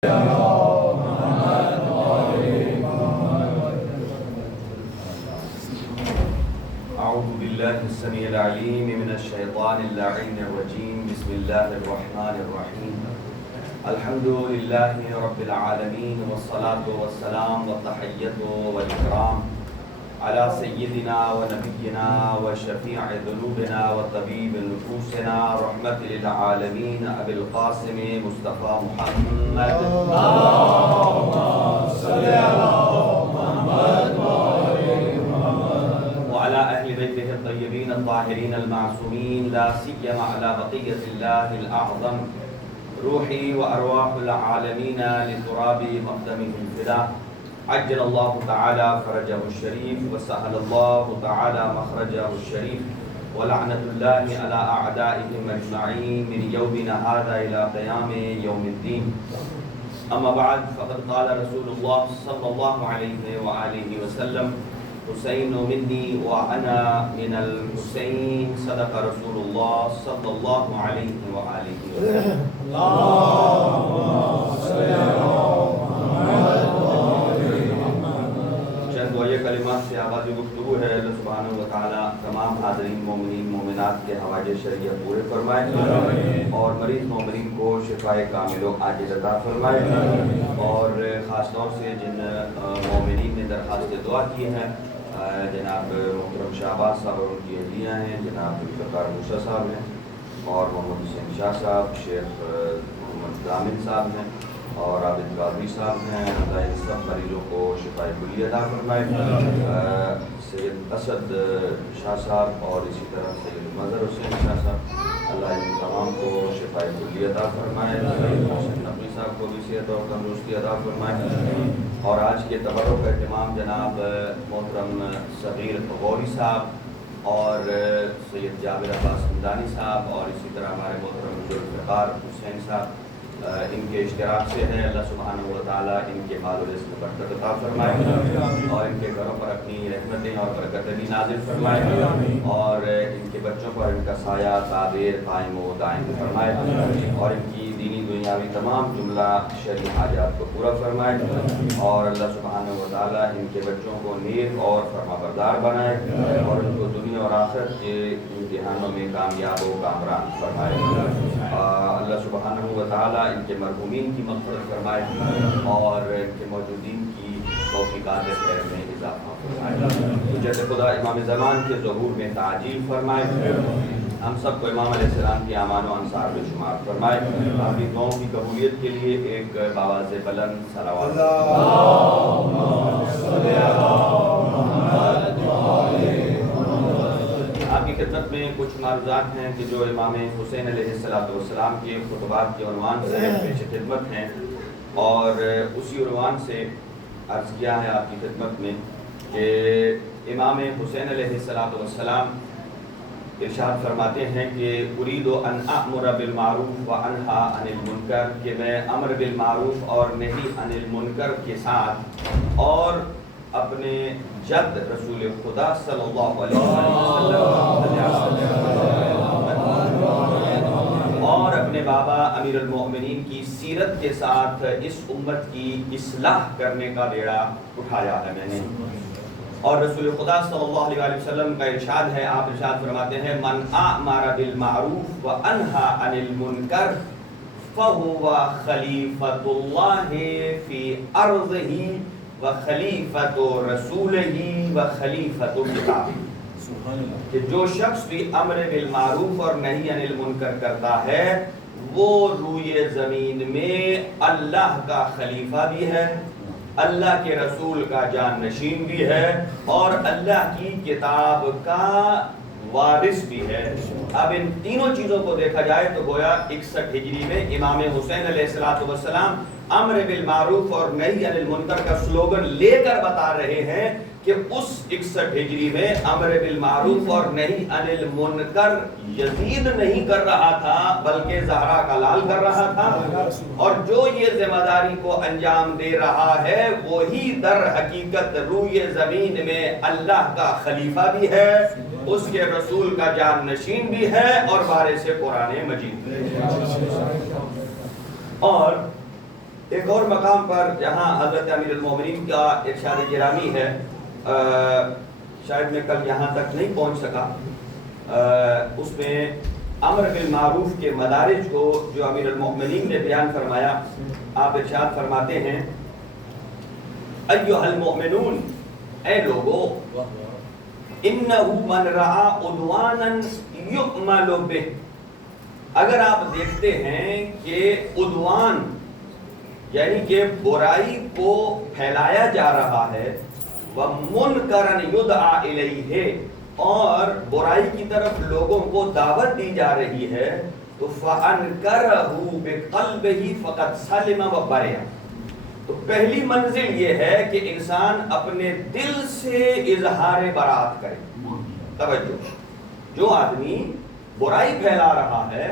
أعوذ بالله السميع العليم من الشيطان اللعين الرجيم. بسم الله الرحمن الرحيم. الحمد لله رب العالمين والصلاة والسلام والتحية والإكرام على سيدنا ونبينا وشفيع ذنوبنا وطبيب نفوسنا رحمة للعالمين أبي القاسم مصطفى محمد اللهم صل على محمد وعلى أهل بيته الطيبين الطاهرين المعصومين لا سيما على بقية الله الأعظم روحي وأرواح العالمين لتراب مقدمه الفداء. عجل الله تعالى فرجه الشريف وسهل الله تعالى مخرجه الشريف ولعنة الله على أعدائهم أجمعين من يومنا هذا إلى قيام يوم الدين. أما بعد فقد قال رسول الله صلى الله عليه وآله وسلم حسين مني وأنا من الحسين صدق رسول الله صلى الله عليه وآله وسلم. اللهم صل على محمد چند دعائے کلمات سے آغاز گفتگو ہے. اللہ سبحانہ و تعالیٰ تمام حاضرین مومنین مومنات کے حوائج شرعیہ پورے فرمائے اور مریض مومنین کو شفاء کامل و عاجل عطا فرمائے. اور خاص طور سے جن مومنین نے درخواست دعا کی ہے جناب محترم شہباز صاحب اور ان کی اہلیہ ہیں، جناب ذوالفقار موسیٰ صاحب ہیں اور محمد حسین شاہ صاحب، شیخ محمد ضامن صاحب ہیں اور عابد قادری صاحب ہیں. اللہ ان سب مریضوں کو شفاء کلی عطا فرمائے. سید اسد شاہ صاحب اور اسی طرح سید مظہر حسین شاہ صاحب، اللہ ان تمام کو شفاء کلی عطا فرمائے. سید محسن نقوی صاحب کو بھی صحت اور تندرستی عطا فرمائے. اور آج کے تبرک کا اہتمام جناب محترم صغیر غوری صاحب اور سید جابر عباس حمدانی صاحب اور اسی طرح ہمارے محترم ذوالفقار حسین صاحب ان کے اشتراک سے ہے. اللہ سبحانہ و تعالیٰ ان کے مال و رزق میں برکت عطا فرمائے اور ان کے گھروں پر اپنی رحمتیں اور برکتیں بھی نازل فرمائے اور ان کے بچوں پر ان کا سایہ تعبیر قائم و دائم فرمائے اور ان کی دینی دنیاوی تمام جملہ شرعی حاجات کو پورا فرمائے اور اللہ سبحانہ و تعالیٰ ان کے بچوں کو نیک اور فرمانبردار بنائے اور ان کو دنیا اور آخرت کے امتحانوں میں کامیاب و کامران فرمائے. اللہ سبحانہ و تعالیٰ ان کے مرحومین کی مغفرت فرمائے اور ان کے موجودین کی توفیقات خیر میں اضافہ فرمائے. حجت خدا امام زمان کے ظہور میں تعجیل فرمائے. ہم سب کو امام علیہ السلام کی امان و انصار میں شمار فرمائے. اپنی دعاؤں کی قبولیت کے لیے ایک باواز بلند صلوات. آپ کی خدمت میں کچھ معروضات ہیں کہ جو امام حسین علیہ السلام کے خطبات کے عنوان سے پیش خدمت ہیں اور اسی عنوان سے عرض کیا ہے آپ کی خدمت میں کہ امام حسین علیہ السلام ارشاد فرماتے ہیں کہ اريد ان امر بالمعروف وانہا عن المنکر، کہ میں امر بالمعروف اور نہی عن المنکر کے ساتھ اور اپنے جد رسول خدا صلی اللہ علیہ وسلم اور اپنے بابا امیر المؤمنین کی سیرت کے ساتھ اس امت کی اصلاح کرنے کا بیڑا اٹھایا ہے میں نے. اور رسول خدا صلی اللہ علیہ وسلم کا ارشاد ہے، آپ ارشاد فرماتے ہیں من امر بالمعروف وانہا عن المنکر فهو خلیفۃ اللہ فی ارضہ وخلیفۃ رسولہ وخلیفۃ کتابہ. کہ جو شخص بھی امر بالمعروف اور نہی عن المنکر کرتا ہے وہ روئے زمین میں اللہ کا خلیفہ بھی ہے، اللہ کے رسول کا جان نشین بھی ہے اور اللہ کی کتاب کا وارث بھی ہے. اب ان تینوں چیزوں کو دیکھا جائے تو گویا 61 ہجری میں امام حسین علیہ السلام امر بالمعروف اور نہی عن المنکر کا سلوگن لے کر بتا رہے ہیں کہ اس 61 ہجری میں امر بالمعروف اور نہی عن المنکر یزید نہیں کر رہا تھا بلکہ زہرا کا لال کر رہا تھا اور جو یہ ذمہ داری کو انجام دے رہا ہے وہی در حقیقت روئے زمین میں اللہ کا خلیفہ بھی ہے، اس کے رسول کا جان نشین بھی ہے اور وارث قرآن مجید. اور ایک اور مقام پر جہاں حضرت امیر المومنین کا ارشاد گرامی ہے، شاید میں کل یہاں تک نہیں پہنچ سکا، اس میں امر بالمعروف کے مدارج کو جو امیر المومنین نے بیان فرمایا، آپ ارشاد فرماتے ہیں ایھا المؤمنون، اے لوگو، انہو من رعا عدوانا یؤمل بہ، اگر آپ دیکھتے ہیں کہ عدوان یعنی کہ برائی کو پھیلایا جا رہا ہے، وَمُنْكَرًا يُدْعَى إِلَيْهِ، اور برائی کی طرف لوگوں کو دعوت دی جا رہی ہے، تو فَأَنْكَرَهُ بِقَلْبِهِ فَقَدْ سَلِمَ وَبَرِئَ، تو پہلی منزل یہ ہے کہ انسان اپنے دل سے اظہار برات کرے۔ توجہ، جو آدمی برائی پھیلا رہا ہے،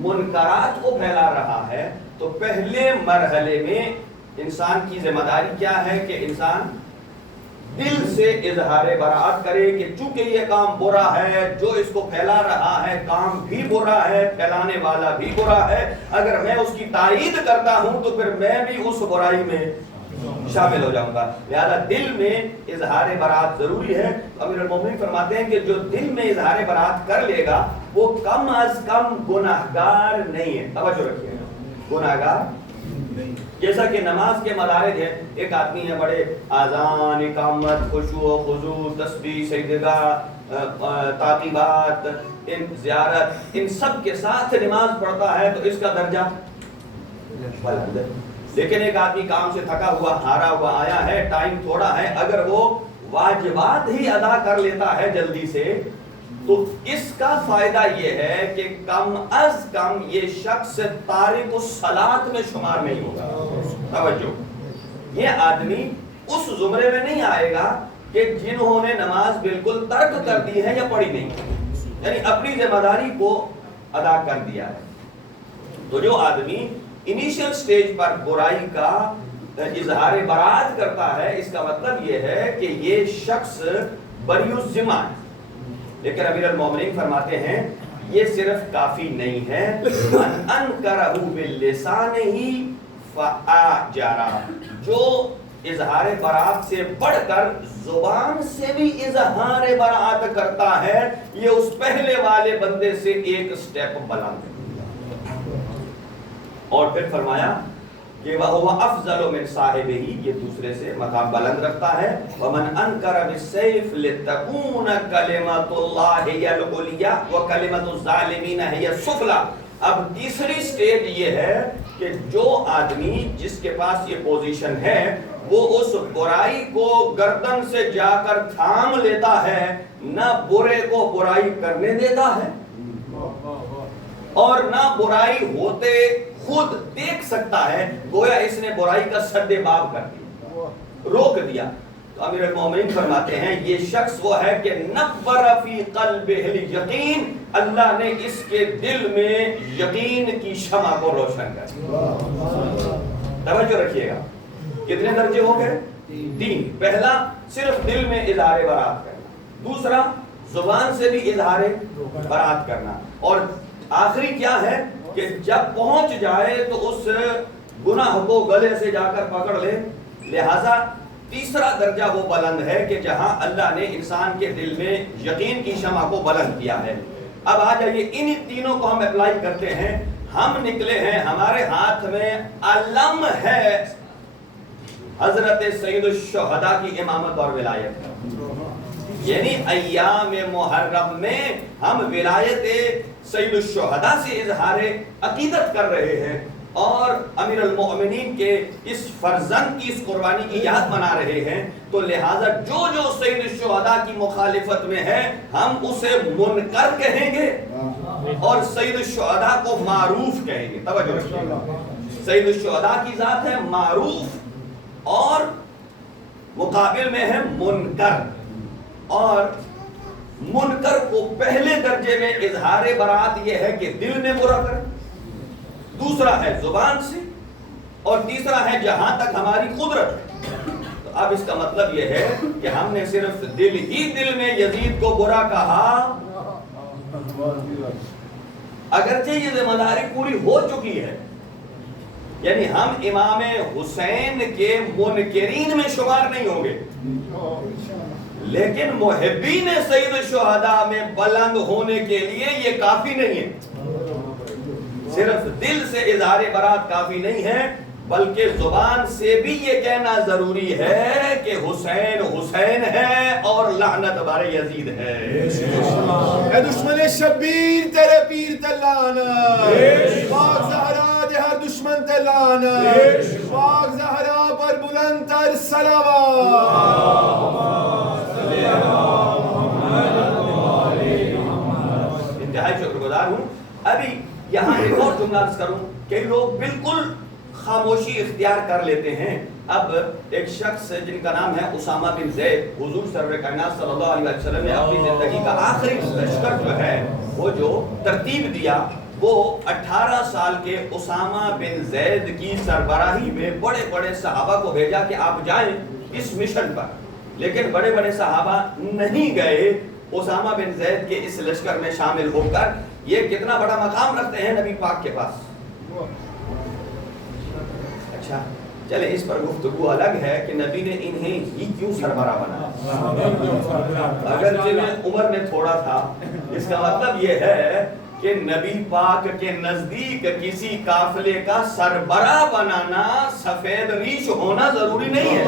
منکرات کو پھیلا رہا ہے، تو پہلے مرحلے میں انسان کی ذمہ داری کیا ہے کہ انسان دل سے اظہار برات کرے کہ چونکہ یہ کام برا ہے، جو اس کو پھیلا رہا ہے کام بھی برا ہے، پھیلانے والا بھی برا ہے، اگر میں اس کی تائید کرتا ہوں تو پھر میں بھی اس برائی میں شامل ہو جاؤں گا، لہذا دل میں اظہار برات ضروری ہے۔ امیر المومنین فرماتے ہیں کہ جو دل میں اظہار برات کر لے گا وہ کم از کم گناہگار نہیں ہے۔ توجہ رکھیے گا، گناہگار جیسا کہ نماز کے مدارج ہے، ایک آدمی ہے بڑے اذان، اقامت، خشوع و خضوع، تسبیح، سجدہ، تعقیبات، زیارت، ان سب کے ساتھ نماز پڑھتا ہے تو اس کا درجہ بلند ہے۔ لیکن ایک آدمی کام سے تھکا ہوا، ہارا ہوا آیا ہے، ٹائم تھوڑا ہے، اگر وہ واجبات ہی ادا کر لیتا ہے جلدی سے تو اس کا فائدہ یہ ہے کہ کم از کم یہ شخص تارک الصلاۃ میں شمار نہیں ہوگا۔ توجہ، یہ آدمی اس زمرے میں نہیں آئے گا کہ جنہوں نے نماز بالکل ترک کر دی ہے یا پڑھی نہیں، یعنی اپنی ذمہ داری کو ادا کر دیا ہے۔ تو جو آدمی انیشل سٹیج پر برائی کا اظہار برات کرتا ہے، اس کا مطلب یہ ہے کہ یہ شخص بری الذمہ ہے۔ لیکن امیر المومنین فرماتے ہیں یہ صرف کافی نہیں ہے، من انکرہ باللسانہ فآجرہ، جو اظہار برات سے بڑھ کر زبان سے بھی اظہار برات کرتا ہے، یہ اس پہلے والے بندے سے ایک سٹیپ بلند ہے۔ اور پھر فرمایا کہ وَهُوَ أَفْضَلُ مِنْ صَاحِبِهِ، یہ دوسرے سے مقام بلند رکھتا ہے۔ وَمَنْ أَنْكَرَ بِالسَّيْفِ لِتَكُونَ كَلِمَةُ اللَّهِ هِيَ الْعُلْيَا وَكَلِمَةُ الظَّالِمِينَ هِيَ السُّفْلَى۔ اب تیسری سٹیج یہ ہے کہ جو آدمی جس کے پاس یہ پوزیشن ہے وہ اس برائی کو گردن سے جا کر تھام لیتا ہے، نہ برے کو برائی کرنے دیتا ہے اور نہ برائی ہوتے خود دیکھ سکتا ہے، گویا اس نے برائی کا سد باب کر دیا، روک دیا۔ تو امیر المومنین فرماتے ہیں یہ شخص وہ ہے کہ نبر فی قلبہ الیقین، اللہ نے اس کے دل میں یقین کی شمع کو روشن کر دیا۔ توجہ رکھیے گا، کتنے درجے ہو گئے؟ 3۔ پہلا صرف دل میں اظہار برات کرنا، دوسرا زبان سے بھی اظہار برات کرنا، اور آخری کیا ہے کہ جب پہنچ جائے تو اس گناہ کو گلے سے جا کر پکڑ لے۔ لہذا تیسرا درجہ وہ بلند ہے کہ جہاں اللہ نے انسان کے دل میں یقین کی شمع کو بلند کیا ہے۔ اب آ جائیے ان تینوں کو ہم اپلائی کرتے ہیں، ہم نکلے ہیں، ہمارے ہاتھ میں علم ہے حضرت سید الشہداء کی امامت اور ولایت، یعنی ایام محرم میں ہم ولایت سید الشہداء سے اظہار عقیدت کر رہے ہیں اور امیر المؤمنین کے اس فرزند کی، اس قربانی کی یاد منا رہے ہیں، تو لہٰذا جو جو سید الشہداء کی مخالفت میں ہے ہم اسے منکر کہیں گے اور سید الشہداء کو معروف کہیں گے۔ توجہ رکھیے، سید الشہداء کی ذات ہے معروف اور مقابل میں ہے منکر، اور منکر کو پہلے درجے میں اظہار برات یہ ہے کہ دل میں برا کر، دوسرا ہے زبان سے، اور تیسرا ہے جہاں تک ہماری قدرت ہے۔ تو اب اس کا مطلب یہ ہے کہ ہم نے صرف دل ہی دل میں یزید کو برا کہا، اگرچہ یہ ذمہ داری پوری ہو چکی ہے، یعنی ہم امام حسین کے منکرین میں شمار نہیں ہوں گے، لیکن محبین سید الشہداء میں بلند ہونے کے لیے یہ کافی نہیں ہے۔ صرف دل سے اظہار برات کافی نہیں ہے، بلکہ زبان سے بھی یہ کہنا ضروری ہے کہ حسین حسین ہے اور لعنت بر یزید ہے۔ اے دشمن شبیر تیرے پیر تے لعنت، پاک زہرا دے ہر دشمن تے لعنت، پاک زہرا پر بلند تر صلوات۔ انتہائی شکر گزار ہوں۔ ابھی یہاں ایک اور جملہ عرض کروں کہ لوگ بالکل خاموشی اختیار کر لیتے ہیں۔ اب ایک شخص جن کا نام ہے اسامہ بن زید، حضور سرور کائنات صلی اللہ علیہ وسلم نے اپنی زندگی کا آخری لشکر جو ہے وہ جو ترتیب دیا، وہ 18 سال کے اسامہ بن زید کی سربراہی میں بڑے بڑے صحابہ کو بھیجا کہ آپ جائیں اس مشن پر، لیکن بڑے بڑے صحابہ نہیں گئے اسامہ بن زید کے اس لشکر میں شامل ہو کر۔ یہ کتنا بڑا مقام رکھتے ہیں نبی پاک کے پاس۔ اچھا چلے اس پر گفتگو الگ ہے کہ نبی نے انہیں ہی کیوں سربراہ بنایا۔ اگر عمر میں تھوڑا تھا، اس کا مطلب یہ ہے کہ نبی پاک کے نزدیک کسی قافلے کا سربراہ بنانا سفید ریش ہونا ضروری نہیں ہے،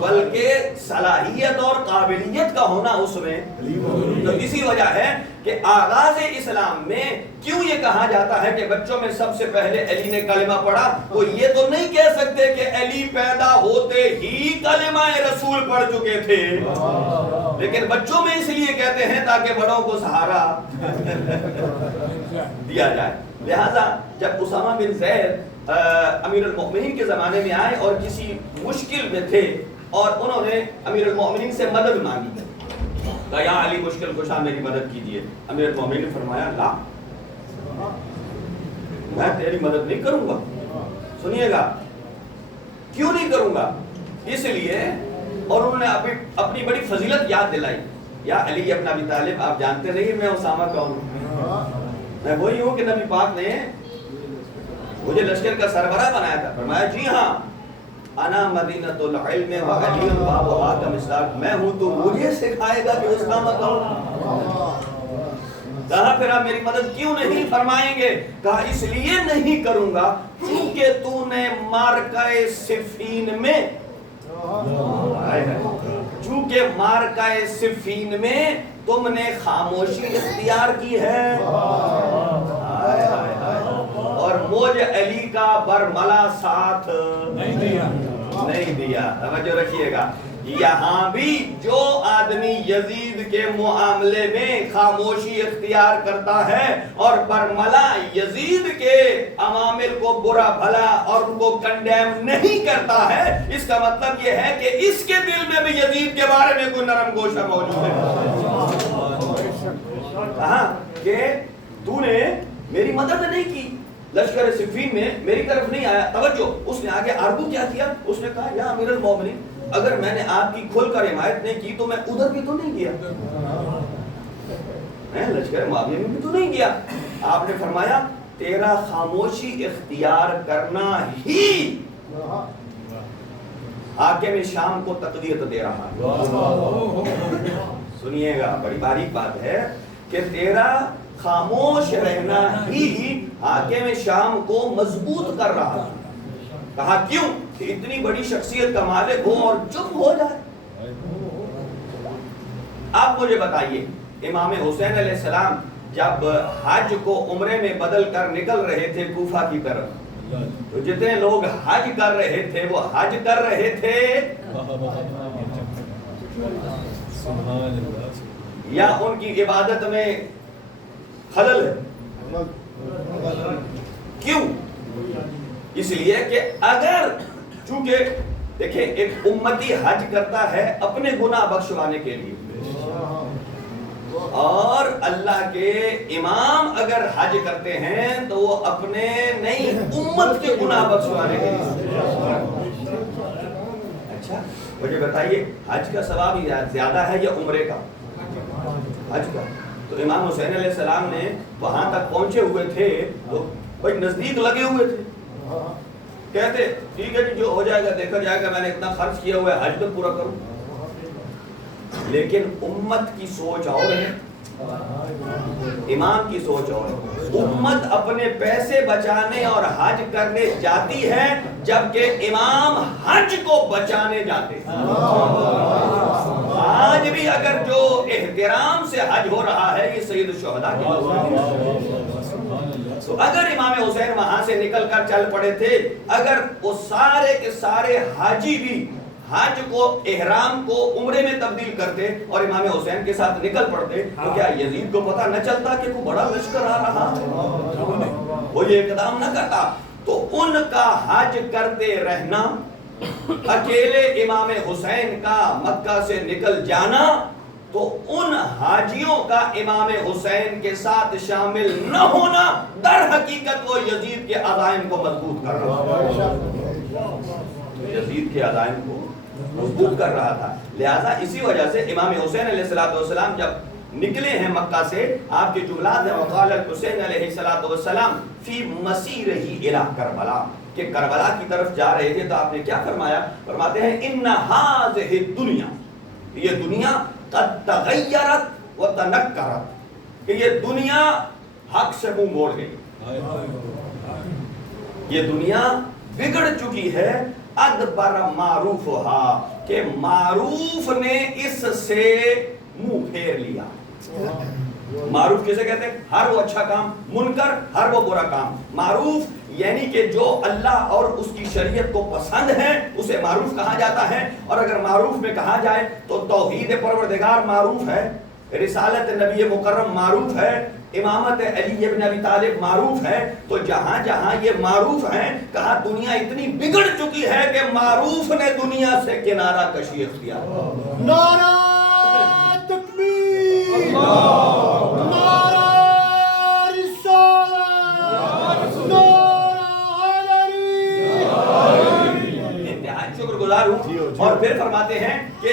بلکہ صلاحیت اور قابلیت کا ہونا اس میں۔ تو اسی وجہ ہے کہ آغاز اسلام میں کیوں یہ کہا جاتا ہے کہ بچوں میں سب سے پہلے علی نے کلمہ پڑھا؟ وہ یہ تو نہیں کہہ سکتے کہ علی پیدا ہوتے ہی کلمہ رسول پڑھ چکے تھے، لیکن بچوں میں اس لیے کہتے ہیں تاکہ بڑوں کو سہارا دیا جائے۔ لہذا جب اسامہ بن زید امیر المؤمنین کے زمانے میں آئے اور کسی مشکل میں تھے اور انہوں نے امیر المؤمنین سے مدد مانگی، کہا یا علی مشکل کشا میری مدد کیجئے۔ امیر المؤمنین نے فرمایا لا، میں تیری مدد نہیں کروں گا۔ سنیے گا کیوں نہیں کروں گا؟ اس لیے، اور انہوں نے اپنی بڑی فضیلت یاد دلائی۔ یا علی ابن ابی طالب، آپ جانتے نہیں میں اسامہ کون ہوں؟ میں وہی ہوں کہ نبی پاک نے مجھے لشکر کا سربراہ بنایا تھا۔ فرمایا جی ہاں، انا مدینۃ العلم و علی بابھا کا مصداق، میں ہوں تو مجھے سکھائے گا کہ اسامہ کون؟ کہا پھر آپ میری مدد کیوں نہیں فرمائیں گے؟ کہا اس لیے نہیں کروں گا چونکہ تو نے معرکہ صفین میں، چونکہ معرکہ صفین میں تم نے خاموشی اختیار کی ہے، اور مجھ علی کا برملا ساتھ نہیں دیا۔ توجہ رکھیے گا، یہاں بھی جو آدمی یزید کے معاملے میں خاموشی اختیار کرتا ہے اور برملا یزید کے عوامل کو برا بھلا اور ان کو کنڈیم نہیں کرتا ہے، اس کا مطلب یہ ہے کہ اس کے دل میں بھی یزید کے بارے میں کوئی نرم گوشہ موجود ہے۔ کہا کہ تو نے میری مدد نہیں کی، لشکر صفین میں میری طرف نہیں آیا۔ توجہ، اس نے آگے آرگو کیا کیا؟ اس نے کہا یا امیر المومنین، اگر میں نے آپ کی کھل کر حمایت نہیں کی تو میں ادھر بھی تو نہیں گیا، میں لشکر معاویہ میں بھی تو نہیں گیا۔ آپ نے فرمایا تیرا خاموشی اختیار کرنا ہی حاکم شام کو تقویت دے رہا ہے۔ سنیے گا، بڑی باریک بات ہے کہ تیرا خاموش رہنا ہی حاکم شام کو مضبوط کر رہا ہے۔ کہا کیوں؟ کہ اتنی بڑی شخصیت کا مالک ہو اور چپ ہو جائے۔ آپ مجھے بتائیے، امام حسین علیہ السلام جب حج کو عمرے میں بدل کر نکل رہے تھے کوفہ کی طرف، تو جتنے لوگ حج کر رہے تھے وہ حج کر رہے تھے یا ان کی عبادت میں خلل ہے؟ کیوں؟ اس لیے کہ اگر، چونکہ دیکھیں ایک امتی حج کرتا ہے اپنے گناہ بخشوانے کے لیے، اور اللہ کے امام اگر حج کرتے ہیں تو وہ اپنے نہیں امت کے گناہ بخشوانے کے لیے۔ اچھا مجھے بتائیے، حج کا ثواب زیادہ ہے یا عمرے کا؟ حج کا۔ تو امام حسین علیہ السلام نے وہاں تک پہنچے ہوئے تھے تو بھائی نزدیک لگے ہوئے تھے، کہتے ٹھیک ہے جی جو ہو جائے گا دیکھا جائے گا، میں نے اتنا خرچ کیا ہوا ہے حج تو پورا کروں. لیکن امت کی سوچ اور ہے، امام کی سوچ اور ہے. امت اپنے پیسے بچانے اور حج کرنے جاتی ہے جبکہ امام حج کو بچانے جاتے ہیں. آج بھی اگر جو احترام سے حج ہو رہا ہے یہ سید الشہداء کی وجہ. تو اگر امام حسین وہاں سے نکل کر چل پڑے تھے، اگر وہ سارے کے سارے حاجی بھی حج کو احرام کو عمرے میں تبدیل کرتے اور امام حسین کے ساتھ نکل پڑتے تو کیا یزید کو پتہ نہ چلتا کہ کوئی بڑا لشکر آ رہا ہے؟ وہ یہ اقدام نہ کرتا. تو ان کا حج کرتے رہنا، اکیلے امام حسین کا مکہ سے نکل جانا، تو ان حاجیوں کا امام حسین کے ساتھ شامل نہ ہونا در حقیقت وہ یزید کے عزائم کو مضبوط کر رہا تھا، یزید کے عزائم کو مضبوط کر رہا تھا. لہذا اسی وجہ سے امام حسین علیہ السلام جب نکلے ہیں مکہ سے، آپ کے جملات ہیں وقال الحسین علیہ السلام فی مسیرہ الی کربلا، کہ کربلا کی طرف جا رہے تھے تو آپ نے کیا فرمایا؟ فرماتے ہیں ان ھذہ الدنیا، یہ دنیا قد تغیرت و تنکرت، کہ یہ دنیا حق سے منہ موڑ گئی، یہ دنیا بگڑ چکی ہے. ادبر معروفہا، کہ معروف نے اس سے منہ پھیر لیا. معروف کیسے کہتے ہیں؟ ہر وہ اچھا کام، منکر ہر وہ برا کام. معروف یعنی کہ جو اللہ اور اس کی شریعت کو پسند ہے اسے معروف کہا جاتا ہے. اور اگر معروف میں کہا جائے تو توحید پروردگار معروف ہے، رسالت نبی مکرم معروف ہے، امامت علی ابن ابی طالب معروف ہے. تو جہاں جہاں یہ معروف ہیں، کہا دنیا اتنی بگڑ چکی ہے کہ معروف نے دنیا سے کنارہ کشی اختیار. نعرہ تکبیر، نعرہ رسالت، نعرہ حیدری. انتہائی شکر گزار ہوں. اور پھر فرماتے ہیں کہ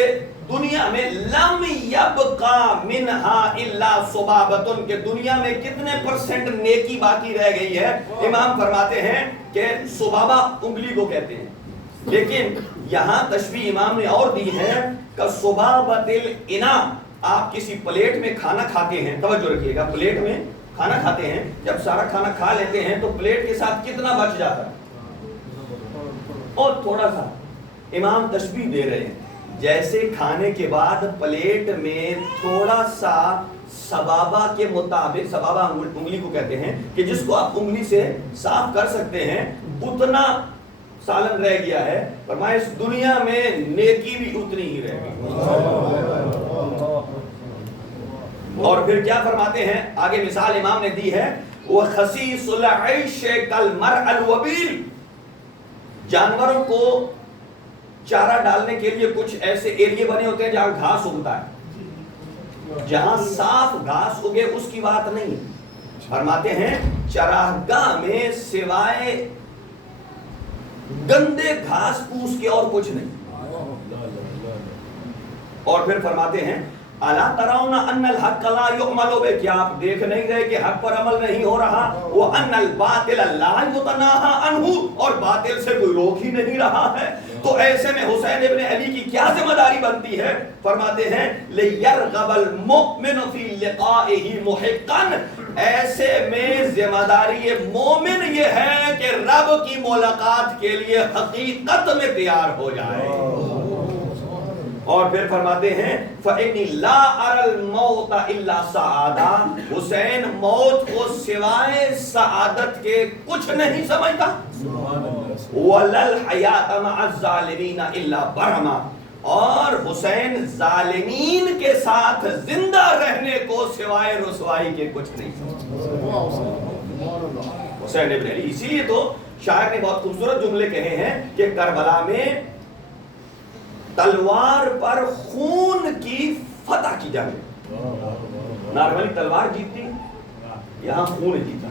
دنیا میں لم یبقا منہا الا صبابۃ، کہ دنیا میں کتنے پرسنٹ نیکی باقی رہ گئی ہے؟ امام فرماتے ہیں کہ صبابہ انگلی کو کہتے ہیں، لیکن یہاں تشبیہ امام نے اور دی ہے کہ صبابۃ الاناء. آپ کسی پلیٹ میں کھانا کھاتے ہیں، توجہ رکھیے گا، پلیٹ میں کھانا کھاتے ہیں، جب سارا کھانا کھا لیتے ہیں تو پلیٹ کے ساتھ کتنا بچ جاتا ہے؟ اور تھوڑا سا. امام تشبیہ دے رہے ہیں جیسے کھانے کے بعد پلیٹ میں تھوڑا سا سبابہ کے مطابق، سبابہ انگلی کو کہتے ہیں کہ جس کو آپ انگلی سے صاف کر سکتے ہیں، اتنا سالن رہ گیا ہے. فرمایا اس دنیا میں نیکی بھی اتنی ہی رہ گئی. اور پھر کیا فرماتے ہیں آگے؟ مثال امام نے دی ہے وَخَسِيسُ الْعَيْشِ كَالْمَرْعَ الْوَبِيلِ، جانوروں کو چارہ ڈالنے کے لیے کچھ ایسے ایریے بنے ہوتے ہیں جہاں گھاس اگتا ہے، جہاں صاف گھاس اگے اس کی بات نہیں. فرماتے ہیں چراگاہ میں سوائے گندے گھاس پھوس کے اور کچھ نہیں. اور پھر فرماتے ہیں الا ترون ان الحق لا يعمل به، کیا آپ دیکھ نہیں رہے کہ حق پر عمل نہیں ہو رہا؟ وان الباطل لا يتناهى عنه، اور باطل سے کوئی روک ہی نہیں رہا ہے. تو ایسے میں حسین ابن علی کی کیا ذمہ داری بنتی ہے؟ فرماتے ہیں لِيَرْغَبَ الْمُؤْمِنُ فِي لِقَائِهِ مُحِقًّا، ایسے میں ذمہ داری مومن یہ ہے کہ رب کی ملاقات کے لیے حقیقت میں تیار ہو جائے. اور پھر فرماتے ہیں فَإِنِّي لَا أَرَى الْمَوْتَ إِلَّا سَعَادَةً، حسین موت کو سوائے سعادت کے کچھ نہیں سمجھتا. وَلَا الْحَيَاةَ مَعَ الظَّالِمِينَ إِلَّا بَرْمًا، اور حسین ظالمین کے ساتھ زندہ رہنے کو سوائے رسوائی کے کچھ نہیں سمجھتا. حسین ابن علی. اسی لیے تو شاعر نے بہت خوبصورت جملے کہے ہیں کہ کربلا میں تلوار پر خون کی فتح کی جنگ، نارملی تلوار جیتتی، یہاں خون جیتا،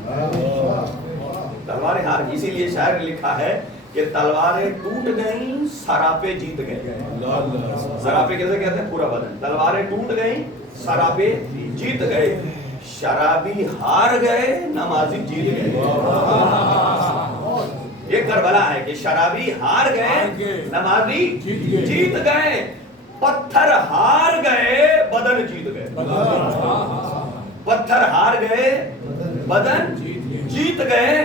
تلواریں ہار. اسی لیے شاعر نے لکھا ہے کہ تلواریں ٹوٹ گئیں سراپے جیت گئے. سراپے کیسے کہتے ہیں؟ پورا بدن. تلواریں ٹوٹ گئیں سراپے جیت گئے. شرابی ہار گئے نمازی جیت گئے. یہ کربلا ہے کہ شرابی ہار گئے نمازی جیت گئے. پتھر ہار گئے بدن جیت گئے. پتھر ہار گئے بدن جیت گئے.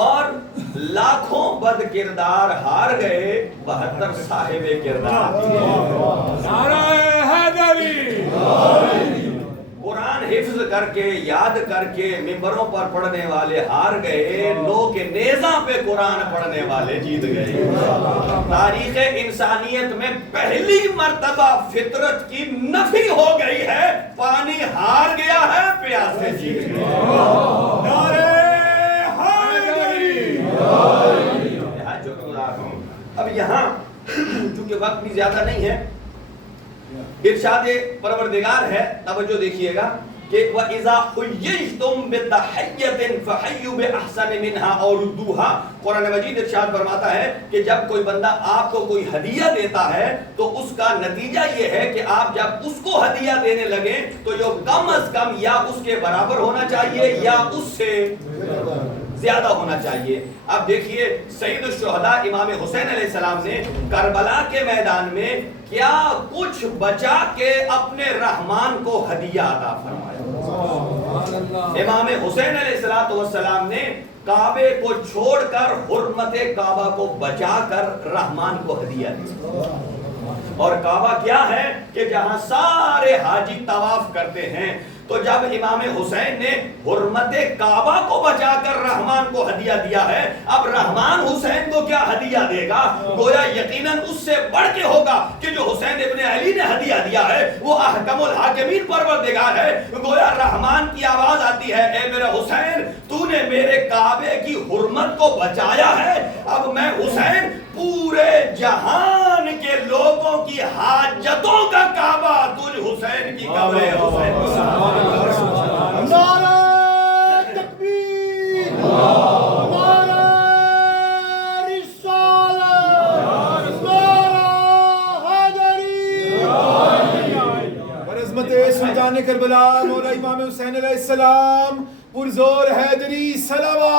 اور لاکھوں بد کردار ہار گئے 72 صاحب کردار. نعرہ حیدری. قرآن حفظ کر کے یاد کر کے ممبروں پر پڑھنے والے ہار گئے. لو کے نیزہ پہ قرآن پڑھنے والے جیت گئے. تاریخ انسانیت میں پہلی مرتبہ فطرت کی نفی ہو گئی ہے. پانی ہار گیا ہے پیاسے جیت گئے. اب یہاں چونکہ وقت بھی زیادہ نہیں ہے ارشاد پروردگار ہے. توجہ دیکھیے گا کہ وَإِذَا حُيِّجْتُمْ بِتَحِيَّةٍ فَحَيُّوا بِأَحْسَنَ مِنْهَا أَوْ رُدُّوهَا. قرآن مجید ارشاد فرماتا ہے کہ جب کوئی بندہ آپ کو کوئی ہدیہ دیتا ہے تو اس کا نتیجہ یہ ہے کہ آپ جب اس کو ہدیہ دینے لگیں تو یہ کم از کم یا اس کے برابر ہونا چاہیے یا اس سے زیادہ ہونا چاہیے. اب دیکھیے سید الشہداء امام حسین علیہ السلام نے کربلا کے میدان میں کیا کچھ بچا کے اپنے رحمان کو ہدیہ عطا فرمایا. امام حسین علیہ السلام نے کعبے کو چھوڑ کر حرمت کعبہ کو بچا کر رحمان کو ہدیہ دیا. اور کعبہ کیا ہے کہ جہاں سارے حاجی طواف کرتے ہیں. تو جب امام حسین نے حرمت کعبہ کو بچا کر رحمان کو ہدیہ دیا ہے, اب رحمان حسین کو کیا ہدیہ دے گا؟ گویا یقیناً اس سے بڑھ کے ہوگا کہ جو حسین ابن علی نے ہدیہ دیا ہے وہ احکم الحاکمین پروردگار ہے. گویا رحمان کی آواز آتی ہے, اے میرے حسین تو نے میرے کعبے کی حرمت کو بچایا ہے, اب میں حسین پورے جہان کے لوگوں کی حاجتوں کا کعبہ تجھ حسین کی قبر حسین. نعرہ تکبیر, نعرہ رسالت, نعرہ حیدری. برعظمت سلطان کربلا مولا امام حسین علیہ السلام پرزور حیدری صلوات.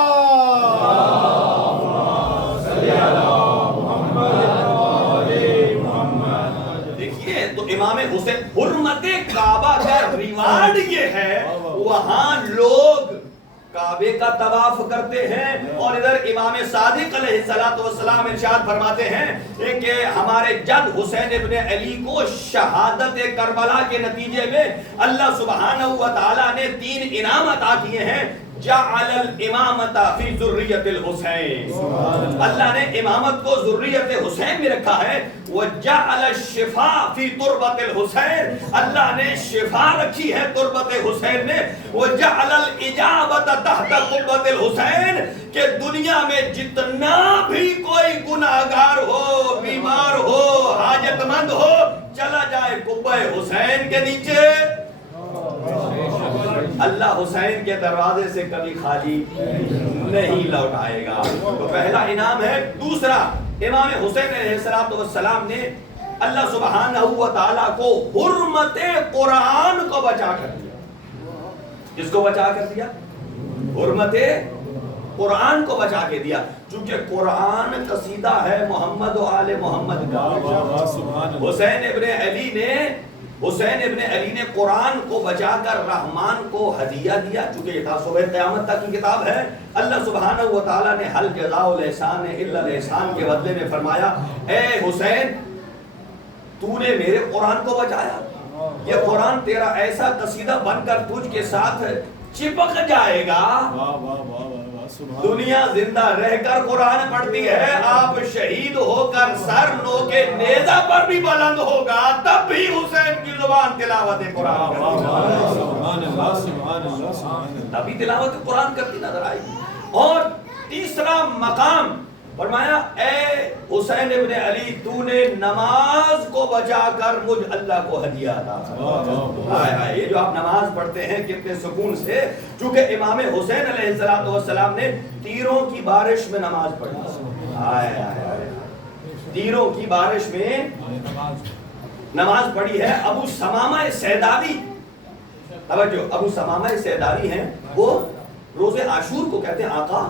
دیکھیے تو امام حسین حرمت کعبہ کا ریوارڈ یہ ہے, وہاں لوگ کعبے کا طواف کرتے ہیں. اور ادھر امام صادق علیہ السلام ارشاد فرماتے ہیں کہ ہمارے جد حسین ابن علی کو شہادت کربلا کے نتیجے میں اللہ سبحانہ و تعالی نے 3 انعام عطا کیے ہیں. جعل الامامت فی ذریت الحسین, اللہ نے امامت کو ذریت حسین میں رکھا ہے. وجعل الشفاء فی تربت الحسین, اللہ نے شفا رکھی ہے تربت حسین میں. وجعل الاجابت تحت قبۃ الحسین, کہ دنیا میں جتنا بھی کوئی گناہگار ہو, بیمار ہو, حاجت مند ہو, چلا جائے قبہ حسین کے نیچے, اللہ حسین کے دروازے سے کبھی خالی نہیں لوٹائے گا. تو پہلا انعام ہے. دوسرا, امام حسین علیہ السلام نے اللہ سبحانہ و تعالیٰ کو حرمت قرآن کو بچا کر دیا. کس کو بچا کر دیا؟ حرمت قرآن کو بچا کے دیا. چونکہ قرآن قصیدہ ہے محمد و آل محمد کا. حسین ابن علی نے قرآن کو بچا کر رحمان کو ہدیہ دیا. چونکہ یہ صبح قیامت تک کی کتاب ہے. اللہ سبحانہ و تعالیٰ نے حل جزاء الاحسان الا الاحسان کے بدلے میں فرمایا, اے حسین تو نے میرے قرآن کو بچایا, یہ قرآن تیرا ایسا قصیدہ بن کر تجھ کے ساتھ چپک جائے گا. دنیا زندہ رہ کر قرآن پڑھتی ہے, آپ شہید ہو کر سر نو کے نیزہ پر بھی بلند ہوگا تب بھی حسین کی زبان تلاوت قرآن تبھی تلاوت قرآن کرتی نظر آئے گی. اور تیسرا مقام فرمایا, اے حسین ابن علی تو نے نماز کو بچا کر مجھ اللہ کو ہدیہ عطا. یہ جو آپ نماز پڑھتے ہیں کتنے سکون سے, چونکہ امام حسین علیہ السلام نے تیروں کی بارش میں نماز پڑھی. تیروں کی بارش میں نماز پڑھی ہے. ابو سمامہ سیداوی توجہ، ابو سمامہ سیداری ہیں، وہ روز عاشور کو کہتے ہیں آقا،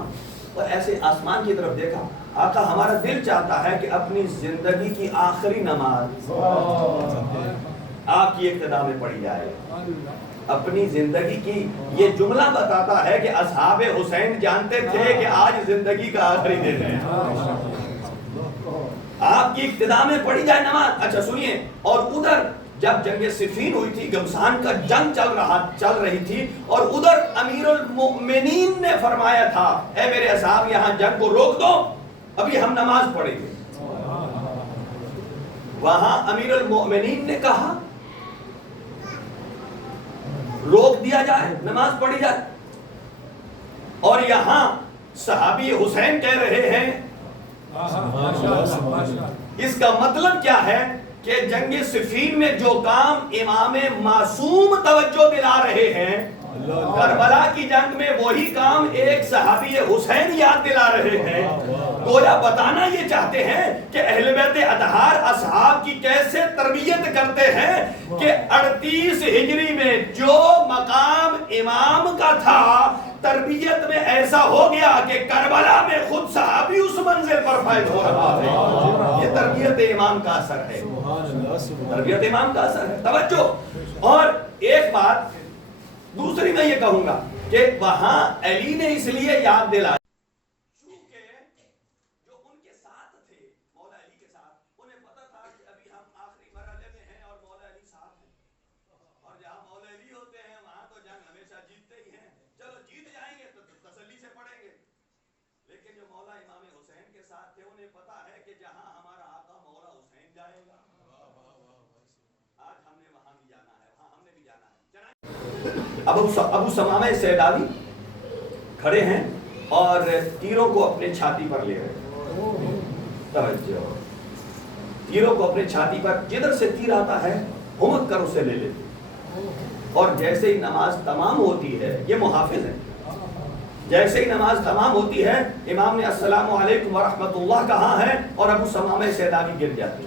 اور ایسے آسمان کی طرف دیکھا، آقا ہمارا دل چاہتا ہے کہ اپنی زندگی کی آخری نماز آپ کی اقتداء میں پڑھی جائے. اپنی زندگی کی یہ جملہ بتاتا ہے کہ اصحاب حسین جانتے تھے کہ آج زندگی کا آخری دن ہے، آپ کی اقتداء میں پڑھی جائے نماز. اچھا سنیے، اور ادھر جب جنگ صفین ہوئی تھی، گمسان کا جنگ چل رہی تھی، اور ادھر امیر المؤمنین نے فرمایا تھا اے میرے اصحاب یہاں جنگ کو روک دو، ابھی ہم نماز پڑھیں گے. وہاں امیر المؤمنین نے کہا روک دیا جائے، نماز پڑھی جائے، اور یہاں صحابی حسین کہہ رہے ہیں. اس کا مطلب کیا ہے کہ جنگ صفین میں جو کام امام معصوم توجہ دلا رہے ہیں، کربلا کی جنگ میں وہی کام ایک صحابی حسین یاد دلا رہے ہیں. گویا بتانا یہ چاہتے ہیں کہ اہل بیت اطہار اصحاب کی کیسے تربیت کرتے ہیں کہ 38 ہجری میں جو مقام امام کا تھا، تربیت میں ایسا ہو گیا کہ کربلا میں خود صحابی اس منزل پر فائز ہو رہا ہے. یہ تربیت امام کا اثر ہے، تربیت امام کا اثر ہے. توجہ. اور ایک بات دوسری میں یہ کہوں گا کہ وہاں علی نے اس لیے یاد دلایا کیونکہ جو ان کے ساتھ تھے، مولا علی کے ساتھ، انہیں پتا تھا کہ ابھی ہم آخری مرحلے میں ہیں اور مولا علی ساتھ ہیں، اور جہاں مولا علی ہوتے ہیں وہاں تو جنگ ہمیشہ جیتتے ہی ہیں، چلو جیت جائیں گے تو تسلی سے پڑھیں گے. لیکن جو مولا امام حسین کے ساتھ تھے، انہیں پتا ہے کہ جہاں ہمارا آقا مولا حسین جائے گا، آج ہم نے وہاں بھی جانا ہے، وہاں ہم نے بھی جانا ہے. ابو سمامہ سیداوی کھڑے ہیں اور تیروں کو اپنے چھاتی پر لے رہے ہیں. توجہ، تیروں کو اپنے چھاتی پر، جدھر سے تیر آتا ہے ہمک کر اسے لے لیتے. اور جیسے ہی نماز تمام ہوتی ہے، یہ محافظ ہیں، جیسے ہی نماز تمام ہوتی ہے امام نے السلام علیکم ورحمۃ اللہ کہا ہے اور ابو سمامہ سیداوی گر جاتے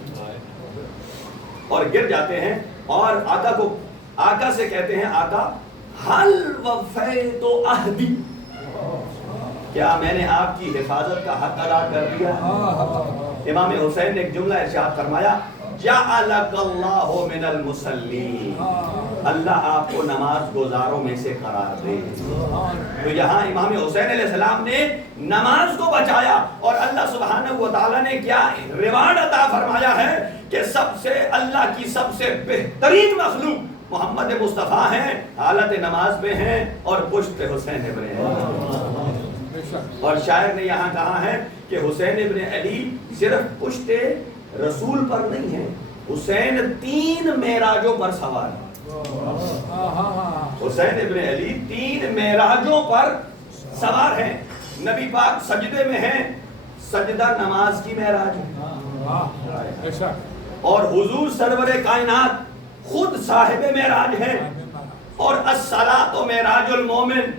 ہیں، اور آقا سے کہتے ہیں آقا حل وفیت عہدی، کیا میں نے آپ کی حفاظت کا حق ادا کر دیا؟ امام حسین نے ایک جملہ ارشاد فرمایا جعلک اللہ من المصلین، اللہ آپ کو نماز گزاروں میں سے قرار دے. تو یہاں امام حسین علیہ السلام نے نماز کو بچایا، اور اللہ سبحانہ و تعالیٰ نے کیا ریوارڈ عطا فرمایا ہے کہ سب سے اللہ کی سب سے بہترین مخلوق محمد مصطفیٰ ہیں، حالت نماز میں ہیں اور پشت پہ حسین ابن علی. اور شاعر نے یہاں کہا ہے کہ حسین ابن علی صرف پشت رسول پر نہیں ہے، حسین 3 معراجوں پر سوار ہے. حسین ابن علی 3 معراجوں پر سوار ہیں. نبی پاک سجدے میں ہیں، سجدہ نماز کی معراج ہے، اور حضور سرور کائنات خود صاحب معراج ہیں. اور الصلاۃ معراج المومن،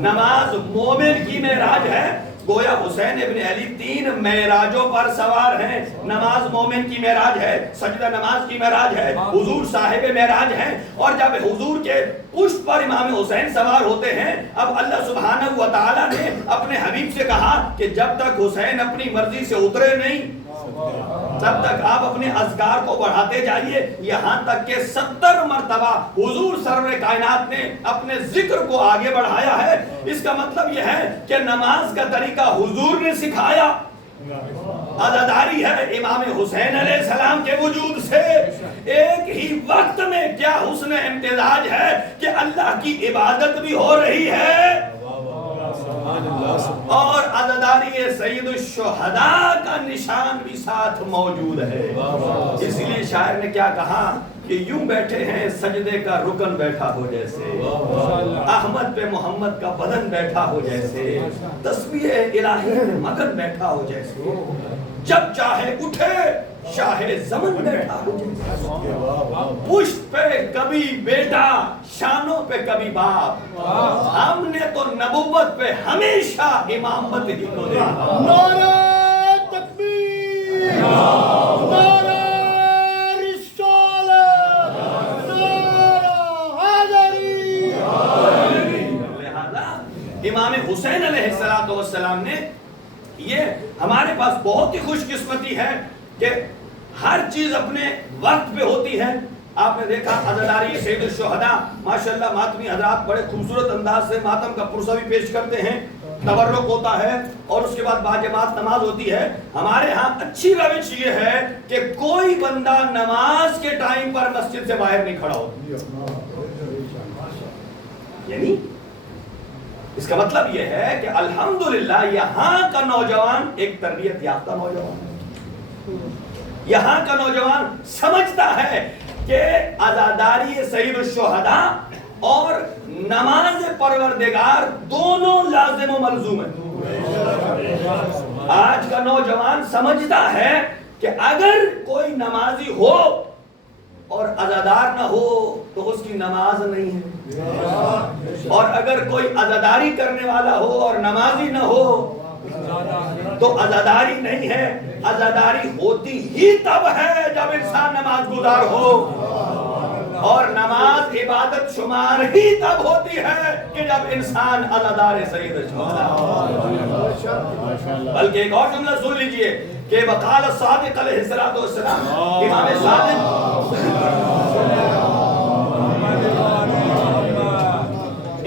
نماز مومن کی معراج ہے. گویا حسین ابن علی 3 معراجوں پر سوار ہیں. نماز مومن کی معراج ہے، سجدہ نماز کی معراج ہے، حضور صاحب معراج ہیں. اور جب حضور کے پشت پر امام حسین سوار ہوتے ہیں، اب اللہ سبحانہ و تعالیٰ نے اپنے حبیب سے کہا کہ جب تک حسین اپنی مرضی سے اترے نہیں، تب تک آپ اپنے اذکار کو بڑھاتے جائیے، یہاں تک کہ 70 مرتبہ حضور سرور کائنات نے اپنے ذکر کو آگے بڑھایا ہے. اس کا مطلب یہ ہے کہ نماز کا طریقہ حضور نے سکھایا. عزاداری ہے امام حسین علیہ السلام کے وجود سے. ایک ہی وقت میں کیا حسن امتزاج ہے کہ اللہ کی عبادت بھی ہو رہی ہے اور عزاداری سید الشہداء کا نشان بھی ساتھ موجود ہے. اس لیے شاعر نے کیا کہا کہ یوں بیٹھے ہیں سجدے کا رکن بیٹھا ہو جیسے، احمد پہ محمد کا بدن بیٹھا ہو جیسے، تسبیح الہی میں مگن بیٹھا ہو جیسے، جب چاہے اٹھے شاہ زمن بیٹھا ہو جیسے. پشت پہ کبھی بیٹا، شانوں پہ کبھی باپ، ہم نے تو نبوت پہ ہمیشہ امامت ہی کو دیکھا. نعرہ تکبیر، نعرہ رسالت، نعرہ حیدری. یہ ہمارے پاس بہت ہی خوش قسمتی ہے کہ ہر چیز اپنے وقت پہ ہوتی ہے. آپ نے دیکھا عزاداری سید الشہداء ماشاءاللہ ماتمی حضرات بڑے خوبصورت انداز سے ماتم کا پرسہ بھی پیش کرتے ہیں, تبرک ہوتا ہے اور اس کے بعد باجماعت نماز ہوتی ہے. ہمارے ہاں اچھی روش یہ ہے کہ کوئی بندہ نماز کے ٹائم پر مسجد سے باہر نہیں کھڑا ہوتا. یعنی اس کا مطلب یہ ہے کہ الحمدللہ یہاں کا نوجوان ایک تربیت یافتہ نوجوان ہے. یہاں کا نوجوان سمجھتا ہے کہ عزاداری سید الشہداء اور نماز پروردگار دونوں لازم و ملزوم ہیں. آج کا نوجوان سمجھتا ہے کہ اگر کوئی نمازی ہو اور عزادار نہ ہو تو اس کی نماز نہیں ہے, اور اگر کوئی عزاداری کرنے والا ہو اور نمازی نہ ہو تو عزاداری نہیں ہے. عزاداری ہوتی ہی تب ہے جب انسان نماز گزار ہو, اور نماز عبادت شمار ہی تب ہوتی ہے کہ جب انسان عزادار سید الشہداء ہو. بلکہ ایک اور جملہ سن لیجئے کہ وقال صادق علیہ السلام,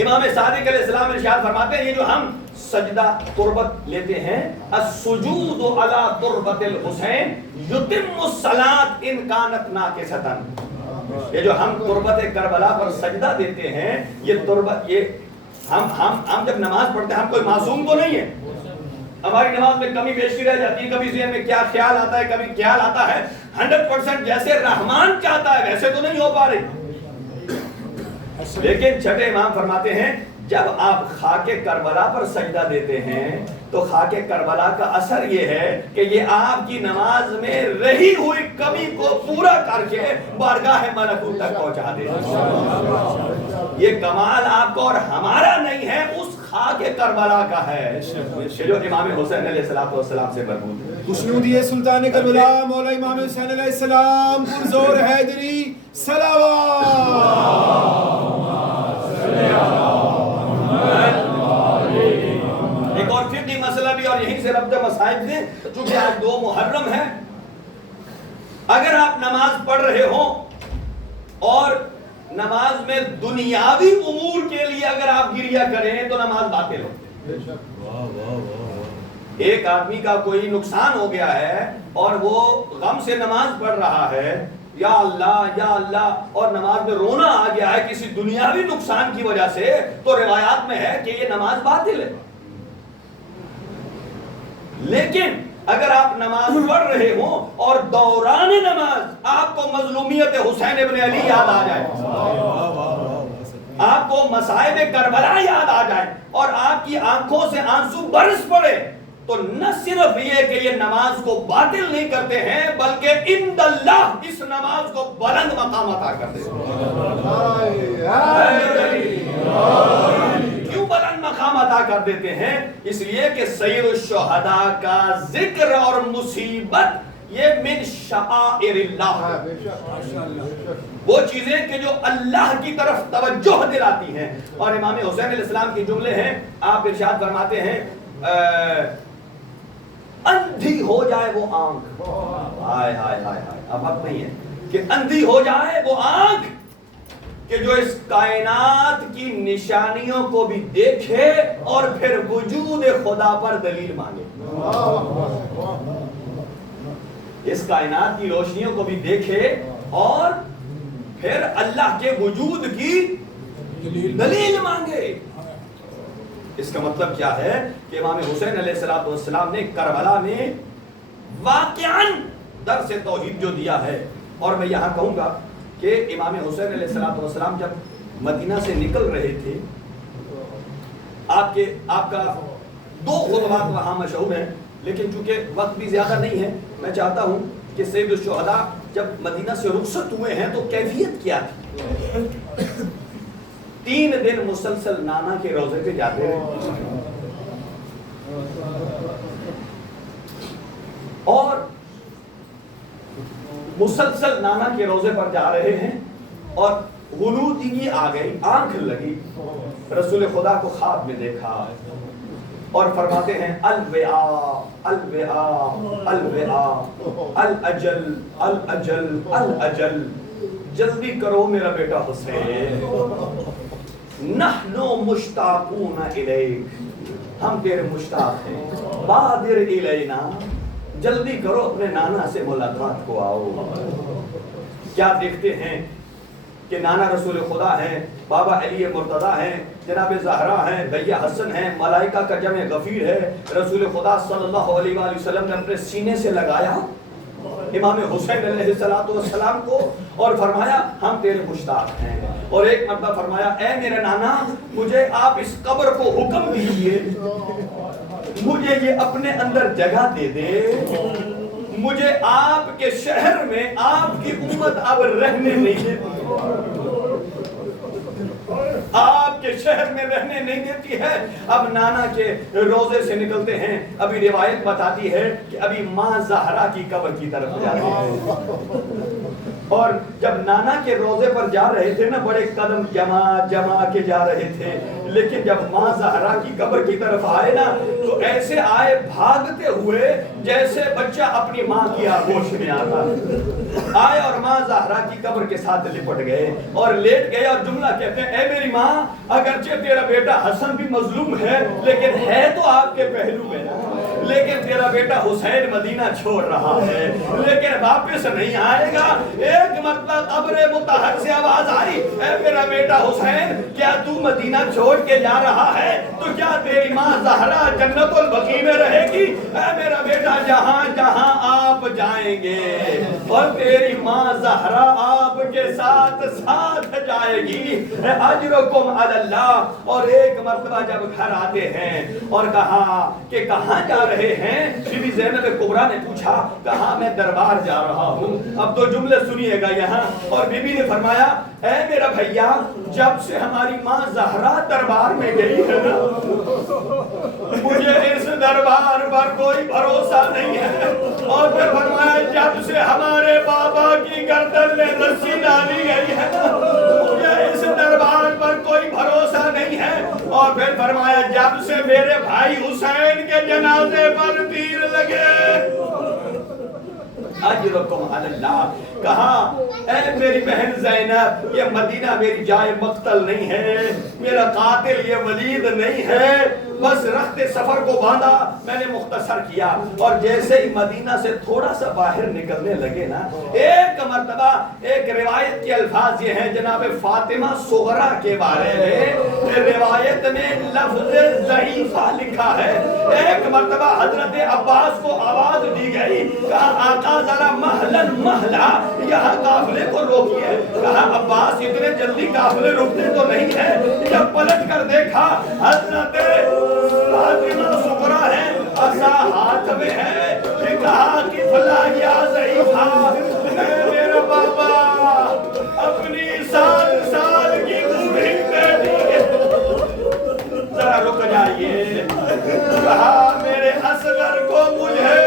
امام صادق علیہ السلام ارشاد فرماتے ہیں یہ جو ہم سجدہ تربت لیتے ہیں, السجود علی تربت الحسین یتم الصلاۃ ان کانت ناقصۃ, یہ جو ہم تربت کربلا پر سجدہ دیتے ہیں یہ تربت, یہ ہم جب نماز پڑھتے ہیں ہم کوئی معصوم تو نہیں ہے. ہماری نماز میں کمی بیشی رہ جاتی ہے, کبھی ذہن میں کیا خیال آتا ہے, کبھی خیال آتا ہے. 100% جیسے رحمان چاہتا ہے ویسے تو نہیں ہو پا رہی. لیکن چھٹے امام فرماتے ہیں جب آپ خاک کربلا پر سجدہ دیتے ہیں تو خاک کربلا کا اثر یہ ہے کہ یہ آپ کی نماز میں رہی ہوئی کمی کو پورا کر کے بارگاہ ملکوت تک پہنچا دے. یہ کمال آپ کو اور ہمارا نہیں ہے, اس خاک کربلا کا ہے جو امام حسین علیہ السلام سے مربوط ہے. خوشنودی سلطان کربلا مولا امام حسین علیہ السلام پرزور حیدری صلوات. ایک اور فقہی مسئلہ بھی اور یہیں سے ربط مسائل سے, چونکہ آج 2 محرم ہے, اگر آپ نماز پڑھ رہے ہوں اور نماز میں دنیاوی امور کے لیے اگر آپ گریہ کریں تو نماز باطل ہو. ایک آدمی کا کوئی نقصان ہو گیا ہے اور وہ غم سے نماز پڑھ رہا ہے, یا اللہ اور نماز میں رونا آ گیا ہے کسی دنیاوی نقصان کی وجہ سے, تو روایات میں ہے کہ یہ نماز باطل ہے. لیکن اگر آپ نماز پڑھ رہے ہوں اور دوران نماز آپ کو مظلومیت حسین ابن علی یاد آ جائے, آپ کو مصائب کربلا یاد آ جائے اور آپ کی آنکھوں سے آنسو برس پڑے, تو نہ صرف یہ کہ یہ نماز کو باطل نہیں کرتے ہیں بلکہ عند اللہ اس نماز کو بلند مقام عطا کرتے ہیں. کیوں بلند مقام عطا کر دیتے ہیں؟ اس لیے کہ سید الشہداء کا ذکر اور مصیبت یہ من شعائر اللہ ہے, وہ چیزیں کہ جو اللہ کی طرف توجہ دلاتی ہیں. اور امام حسین علیہ السلام کے جملے ہیں, آپ ارشاد فرماتے ہیں اندھی ہو جائے وہ آنکھ, ہائے ہائے ہائے ہائے, اب وقت نہیں ہے کہ اندھی ہو جائے وہ آنکھ کہ جو اس کائنات کی نشانیوں کو بھی دیکھے اور پھر وجود خدا پر دلیل مانگے. اس کائنات کی روشنیوں کو بھی دیکھے اور پھر اللہ کے وجود کی دلیل مانگے. اس کا مطلب کیا ہے کہ امام حسین علیہ السلام نے کربلا میں واقعاً درس توحید جو دیا ہے. اور میں یہاں کہوں گا کہ امام حسین علیہ السلام جب مدینہ سے نکل رہے تھے, آپ کا 2 خطبات وہاں مشہور ہیں, لیکن چونکہ وقت بھی زیادہ نہیں ہے میں چاہتا ہوں کہ سید الشہداء جب مدینہ سے رخصت ہوئے ہیں تو کیفیت کیا تھی. 3 دن مسلسل نانا کے روزے پہ جاتے رہے اور مسلسل نانا کے روزے پر جا رہے ہیں اور غنودگی آ گئی, آنکھ لگی, رسول خدا کو خواب میں دیکھا, اور فرماتے ہیں الوعاء الوعاء الوعاء الاجل الاجل الاجل، جلدی کرو میرا بیٹا حسین، نحن مشتاقون الیک، ہم تیرے مشتاق ہیں، بادر الینا، جلدی کرو اپنے نانا سے ملاقات کو آؤ۔ کیا دیکھتے ہیں کہ نانا رسول خدا ہیں، بابا علی مرتضیٰ ہیں، جناب زہرا ہیں، بھیا حسن ہیں، ملائکہ کا جمع غفیر ہے، رسول خدا صلی اللہ علیہ وآلہ وسلم نے اپنے سینے سے لگایا امام حسین علیہ السلام کو اور فرمایا ہم تیرے مشتاق ہیں۔ اور ایک مرتبہ فرمایا اے میرے نانا، مجھے آپ اس قبر کو حکم دیجئے، مجھے یہ اپنے اندر جگہ دے دے، مجھے آپ کے شہر میں آپ کی امت اب رہنے نہیں دیتی، آپ کے شہر میں رہنے نہیں دیتی ہے۔ اب نانا کے روزے سے نکلتے ہیں، ابھی روایت بتاتی ہے کہ ابھی ماں زہرا کی قبر کی طرف جاتے ہیں، اور جب نانا کے روزے پر جا رہے تھے نا، بڑے قدم جما کے جا رہے تھے، لیکن جب ماں زہرا کی قبر کی طرف آئے نا تو ایسے آئے بھاگتے ہوئے جیسے بچہ اپنی ماں کی آغوش میں آتا آئے، اور ماں زہرا کی قبر کے ساتھ لپٹ گئے اور لیٹ گئے اور جملہ کہتے ہیں اے میری ماں، اگرچہ تیرا بیٹا حسن بھی مظلوم ہے لیکن ہے تو آپ کے پہلو میں نا، لیکن تیرا بیٹا حسین مدینہ چھوڑ رہا ہے لیکن واپس نہیں آئے گا۔ ایک مرتبہ قبر مطہر سے آواز آئی اے میرا بیٹا حسین، کیا تو مدینہ چھوڑ کے جا رہا ہے تو کیا تیری ماں زہرا جنت البقیع میں رہے گی؟ اے میرا بیٹا جہاں جہاں آپ جائیں گے اور تیری ماں زہرا آپ کے ساتھ ساتھ جائے گی، اجرکم علی اللہ۔ اور ایک مرتبہ جب گھر آتے ہیں اور کہا کہ کہاں جا رہے ہیں، بی بی زینب کبریٰ نے پوچھا، کہا میں دربار جا رہا ہوں۔ اب تو جملے سنیے گا یہاں، اور بی بی نے فرمایا اے میرا بھیا، جب سے ہماری ماں زہرا دربار میں گئی ہے نا، مجھے اس دربار پر کوئی بھروسہ نہیں ہے۔ اور پھر فرمایا جب سے ہمارے بابا کی گردن میں رسی ڈالی گئی ہے نا، مجھے اس دربار پر کوئی بھروسہ نہیں ہے۔ اور پھر فرمایا جب سے میرے بھائی حسین کے جنازے پر تیر لگے، اجرکم علی اللہ۔ کہا اے میری بہن زینب، یہ مدینہ میری جائے مقتل نہیں ہے، میرا قاتل یہ ولید نہیں ہے، بس رخت سفر کو باندھا، میں نے مختصر کیا۔ اور جیسے ہی مدینہ سے تھوڑا سا باہر نکلنے لگے نا، ایک مرتبہ ایک روایت کے الفاظ یہ ہیں، جناب فاطمہ صغرا کے بارے میں روایت میں لفظ ضعیفہ لکھا ہے۔ ایک مرتبہ حضرت عباس کو آواز دی گئی، کہا آقا ذرا محلن محلہ، یہاں قافلے کو روکیے۔ کہا عباس اتنے جلدی قافلے رکتے تو نہیں ہے۔ جب پلٹ کر دیکھا حضرت فاطمہ صغرا ہے، عصا ہاتھ میں ہے، کہ کہا کہ فلا یا ضعیفہ، اے میرا بابا اپنی 7 سال کی بوڑھی بیٹی ذرا رک جائیے۔ کہا میرے اصغر کو مجھے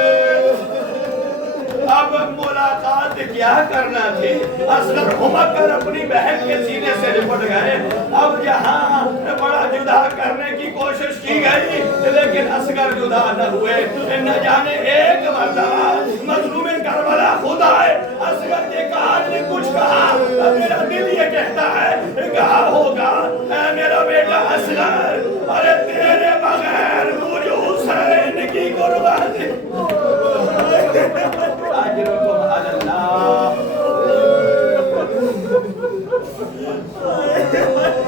اب ملاقات کیا کرنا تھی، اصغر ہمک کر اپنی بہن کے سینے سے لپٹ گئے۔ اب جہاں بڑا جدا کرنے کی کوشش کی گئی لیکن اصغر جدا نہ ہوئے۔ نہ جانے ایک مرتبہ مظلوم کربلا خود آئے، اصغر کے کہا نے کچھ کہا، میرا دل یہ کہتا ہے کہا ہوگا اے میرا بیٹا اصغر، ارے تیرے بغیر مجھ حسین کی قربانی اجرکم علی اللہ۔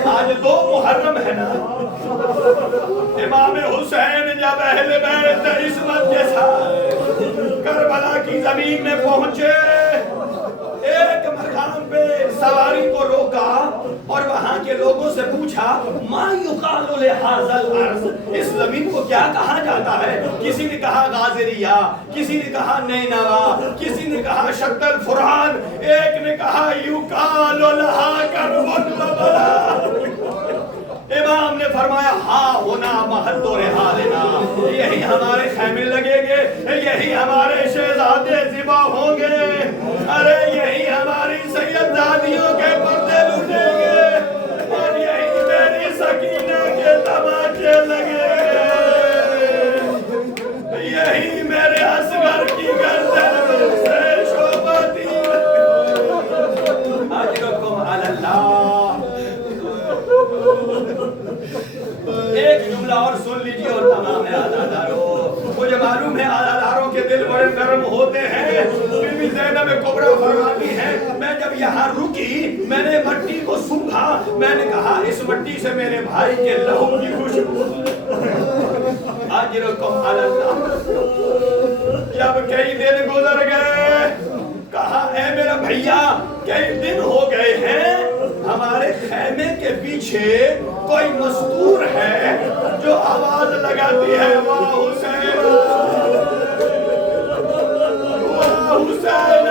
آج 2 محرم ہے نا، امام حسین جب اہل بیت عصمت کے ساتھ کربلا کی زمین میں پہنچے، ایک مقام پہ سواری کو روکا اور وہاں کے لوگوں سے پوچھا ما یقال لہذا الارض، اس زمین کو کیا کہا جاتا ہے؟ کسی نے کہا غازریہ، کسی نے کہا نینوا، کسی نے کہا شط الفرات، ایک نے کہا یقال لہا کرب بلا۔ امام نے فرمایا ہاں ہونا محل و رحالنا، یہی ہمارے خیمے لگیں گے، یہی ہمارے شہزادے ذبح ہوں گے، ارے یہی ہماری سیدزادیوں کے پردے لٹیں گے، اور یہی میری سکینہ کے تماچے لگیں گے۔ نہیں میرے اصغر کی گردن سے شعبہ تیر اجرکم علی اللہ. ایک جملہ اور سن لیجیے اور تمام ہے عزاداروں. مجھے معلوم ہے عزاداروں کے دل بڑے نرم ہوتے ہیں. بی بی زینب کبریٰ فرماتی ہے میں جب یہاں رکی میں نے مٹی کو سونگھا, میں نے کہا اس مٹی سے میرے بھائی کے لہو کی خوشبو. اجرکم علی اللہ. جب کئی دن گزر گئے کہا اے میرا بھیا کئی دن ہو گئے ہیں ہمارے خیمے کے پیچھے کوئی مستور ہے جو آواز لگاتی ہے واہ حسین واہ حسین.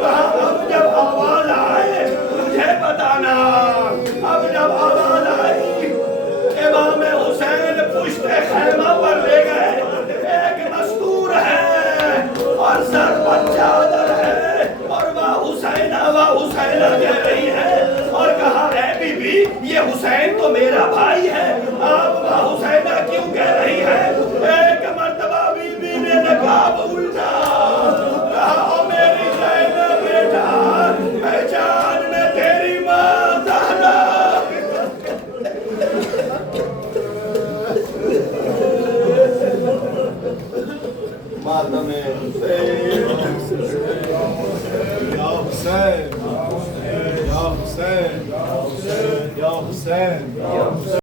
کہا اب جب آواز آئے مجھے بتانا. اب جب آواز آئی امام حسین پشت خیمہ پر لے گئے. ایک مستور ہے اور سر پر چادر ہے اور واہ حسینہ کہہ رہی ہے اور کہا اے بی بی یہ حسین تو میرا بھائی ہے آپ واہ حسینہ کیوں کہہ رہی ہے. ایک مرتبہ بی بی نے نقاب الٹا کہا او میری زینب بیٹا پہچان میں تیری ماں زہرا. ماتم حسین یا حسین یا حسین یا حسین یا حسین.